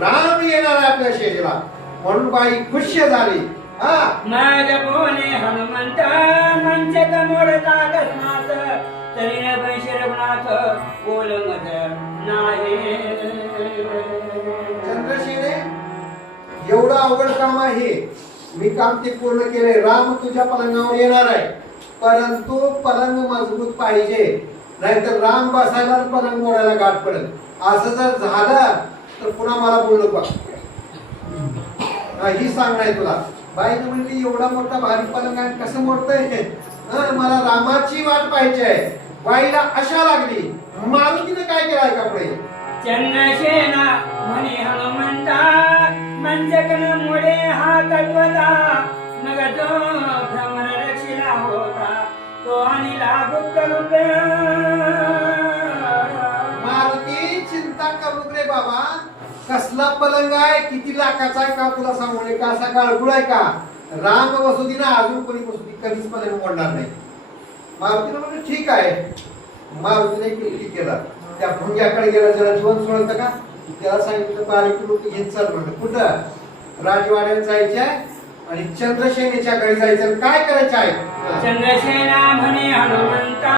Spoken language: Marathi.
राम येणार आहे आपल्या शेजाला म्हणून बाई खुश झाली. हा मग बोले हनुमंत मंचक मोडता गसनाथ तरी न पैसे रघुनाथ बोल मत नाही. चंद्रसेने एवढं अवघड काम आहे, मी काम ते पूर्ण केले. राम तुझ्या पलंगावर येणार आहे, परंतु पलंग मजबूत पाहिजे, नाहीतर राम बसायला पलंग मोडायला गाठ पडेल. असं जर झालं तर पुन्हा मला बोलू बघ. ही सांगणार तुला. बाईने म्हणली एवढा मोठा भारी पलंग आहे कसं मोडतंय? मला रामाची वाट पाहिजे आहे. बाईला अशा लागली. मारुतीने काय केलाय कपडे? चंद्रसेना म्हणे हनुमंता मंचकन मोडे हा तत्वता. मग तो भ्रमर रक्षिला होता तो आणिला गुप्त रूप. मारुती चिंता करू रे बाबा. कसला पलंग आहे, किती लाखाचा आहे का तुला सांगू नये का? असा काळगुळ आहे का? राम बसुदी ना अजून कोणी बसुदी कधीच पलंग मोडणार नाही. मारुतीने म्हणलं ठीक आहे. मारुतीने किती केला, त्या भुंग्याकडे गेला, जरा जीवन सोडतं का? त्याला सांगितलं बारीक लोक घेत चाल म्हणलं. कुठं? राजवाड्यात जायचे आहे आणि चंद्रसेनेच्या घरी जायचं. काय करायचं आहे? चंद्रसेना म्हणे हनुमंता